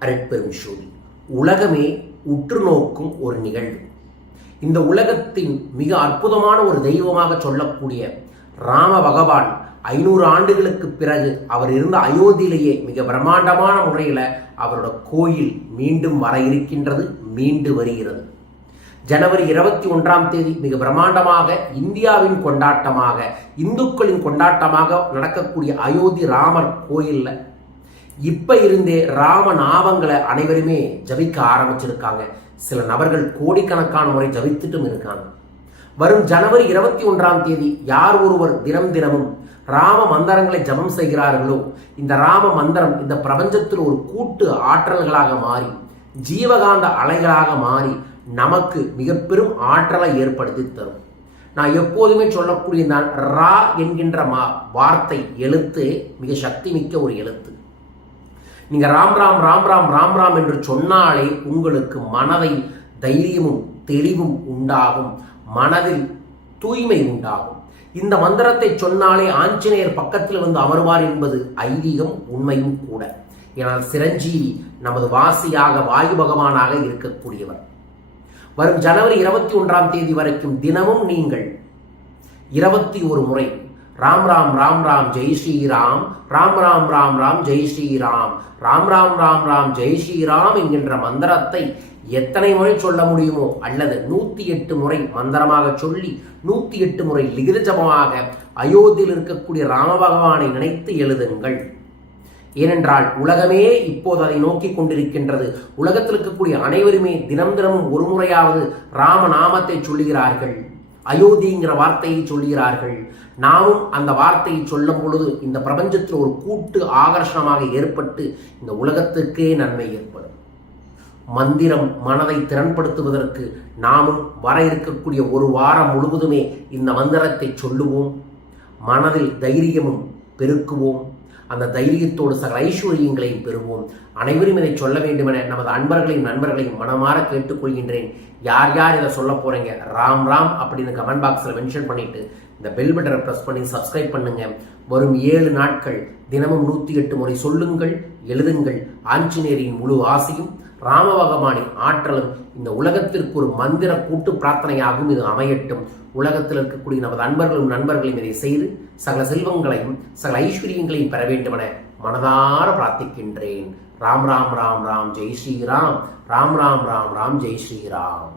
அரைப்பெரும் சோதி உலகமே உற்று நோக்கும் ஒரு நிகழ்வு. இந்த உலகத்தின் மிக அற்புதமான ஒரு தெய்வமாக சொல்லக்கூடிய ராம பகவான் ஐநூறு ஆண்டுகளுக்கு பிறகு அவர் இருந்த அயோத்தியிலேயே மிக பிரம்மாண்டமான முறையில் அவரோட கோயில் மீண்டும் வர இருக்கின்றது மீண்டு வருகிறது. ஜனவரி இருபத்தி ஒன்றாம் தேதி மிக பிரம்மாண்டமாக இந்தியாவின் கொண்டாட்டமாக இந்துக்களின் கொண்டாட்டமாக நடக்கக்கூடிய அயோத்தி ராமர் கோயிலில் இப்ப இருந்தே ராம நாமங்களை அனைவருமே ஜபிக்க ஆரம்பிச்சிருக்காங்க. சில நபர்கள் கோடிக்கணக்கான முறை ஜபித்துட்டும் இருக்காங்க. வரும் ஜனவரி இருபத்தி ஒன்றாம் தேதி யார் ஒருவர் தினம் தினமும் ராம மந்திரங்களை ஜபம் செய்கிறார்களோ இந்த ராம மந்திரம் இந்த பிரபஞ்சத்தில் ஒரு கூட்டு ஆற்றல்களாக மாறி ஜீவகாந்த அலைகளாக மாறி நமக்கு மிக பெரும் ஆற்றலை ஏற்படுத்தி தரும். நான் எப்போதுமே சொல்லக்கூடிய நான் ரா என்கின்ற மா வார்த்தை எழுத்து மிக சக்தி மிக்க ஒரு எழுத்து. நீங்கள் ராம் ராம் ராம் ராம் ராம் ராம் என்று சொன்னாலே உங்களுக்கு மனதை தைரியமும் தெளிவும் உண்டாகும். மனதில் தூய்மை உண்டாகும். இந்த மந்திரத்தை சொன்னாலே ஆஞ்சநேயர் பக்கத்தில் வந்து அமர்வார் என்பது ஐதீகம் உண்மையும் கூட. ஏனால் சிரஞ்சீவி நமது வாசியாக வாயு பகவானாக இருக்கக்கூடியவர். வரும் ஜனவரி இருபத்தி ஒன்றாம் தேதி வரைக்கும் தினமும் நீங்கள் இருபத்தி ஒரு முறை ராம் ராம் ராம் ராம் ஜெய் ஸ்ரீராம் ராம் ராம் ராம் ராம் ஜெய் ஸ்ரீராம் ராம் ராம் ராம் ராம் ஜெய் ஸ்ரீராம் என்கின்ற மந்திரத்தை எத்தனை முறை சொல்ல முடியுமோ அல்லது நூத்தி எட்டு முறை மந்திரமாக சொல்லி நூத்தி எட்டு முறை லிகித ஜபமாக அயோத்தியில் இருக்கக்கூடிய ராம பகவானை நினைத்து எழுதுங்கள். ஏனென்றால் உலகமே இப்போது அதை நோக்கி கொண்டிருக்கின்றது. உலகத்தில் இருக்கக்கூடிய அனைவருமே தினம் தினமும் ஒரு முறையாவது ராமநாமத்தை சொல்லுகிறார்கள். அயோத்திங்கிற வார்த்தையை சொல்கிறார்கள் நாமும் அந்த வார்த்தையை சொல்லும் பொழுது இந்த பிரபஞ்சத்தில் ஒரு கூட்டு ஆகர்ஷணமாக ஏற்பட்டு இந்த உலகத்திற்கே நன்மை ஏற்படும். மந்திரம் மனதை திறன்படுத்துவதற்கு நாமும் வர இருக்கக்கூடிய ஒரு வாரம் முழுவதுமே இந்த மந்திரத்தை சொல்லுவோம். மனதில் தைரியமும் பெருக்குவோம். அந்த தைரியத்தோடு சகல ஐஸ்வர்யங்களையும் பெறுவோம். அனைவரும் இதை சொல்ல வேண்டுமென நமது அன்பர்களையும் நண்பர்களையும் மனமாற கேட்டுக்கொள்கின்றேன். யார் யார் இதை சொல்ல போறீங்க? ராம் ராம் அப்படின்னு கமெண்ட் பாக்ஸில் மென்ஷன் பண்ணிட்டு இந்த பெல் பட்டனை ப்ரெஸ் பண்ணி சப்ஸ்கிரைப் பண்ணுங்க. வரும் ஏழு நாட்கள் தினமும் நூற்றி எட்டு முறை சொல்லுங்கள் எழுதுங்கள். ஆஞ்சநேயரின் முழு ஆசையும் ராம பகவானின் ஆற்றலும் இந்த உலகத்திற்கு ஒரு மந்திர கூட்டு பிரார்த்தனையாகவும் இது அமையட்டும். உலகத்தில் இருக்கக்கூடிய நமது அன்பர்களும் நண்பர்களையும் இதை செய்து சகல செல்வங்களையும் சகல ஐஸ்வர்யங்களையும் பெற வேண்டுமென மனதார பிரார்த்திக்கின்றேன். ராம் ராம் ராம் ராம் ஜெய் ஸ்ரீராம். ராம் ராம் ராம் ராம் ஜெய் ஸ்ரீராம்.